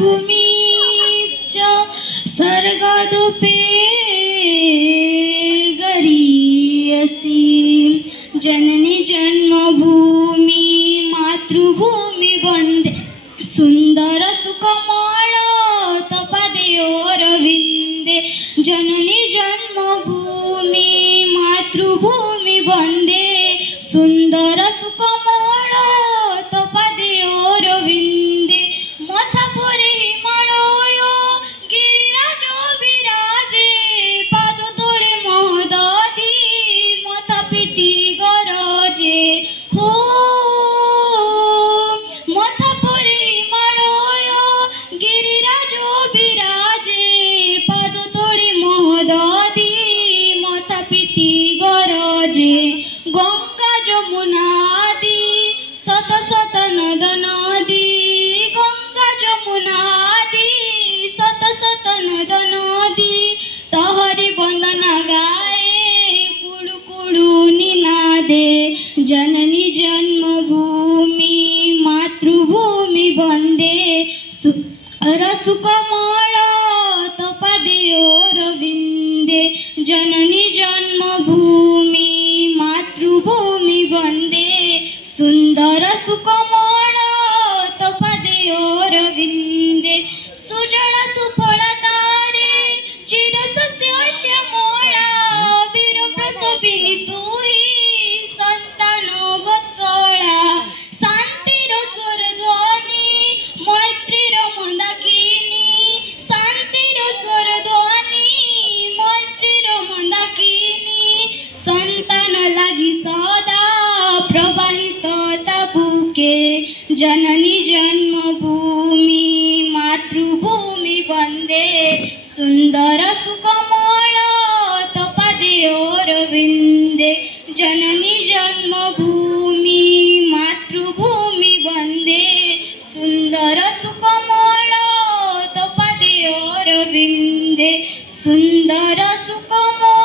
भूमिश्च सर्गदुपे गरीयसी जननी जन्मभूमि मातृभूमि वन्दे सुंदर सुकमल तपदयोरविन्दे जननी जन्मभूमि मातृभूमि वन्दे सुंदर सुकमल तपदयोरविन्दे मथपुरे हिमालय गिरिराज विराजे पादतले महदधि मथा पिटी गरजे हो मथपुरे हिमालय गिरिराज विराजे पादतले महदधि मथा पिटी गरजे गंगा जमुना आदि शत शत नद नदी गंगा जमुना आदि शत शत नद नदी तहरी वंदना गाए कुड़ु कुड़ु निनादे जननी जन्मभूमि मातृभूमि वन्दे सुकमल तपदयोरविन्दे जननी जन्मभूमि मातृभूमि वन्दे सुंदर सुकमल तपदयोरविन्दे सुजल सुफलतारे चिरशस्य श्यामला वीर प्रसविनी तुहि संतान वत्सला शांतिर स्वरध्वनि मैत्रीर मंदाकिनी शांतिर स्वरध्वनि मैत्रीर मंदाकिनी संतान लागि सदा प्रवाहित बुके जननी जन्मभूमि मातृभूमि वन्दे सुंदर सुकमल तपदयोरविन्दे जननी जन्मभूमि मातृभूमि वन्दे सुंदर सुकमल तपदयोरविन्दे सुंदर सुकमल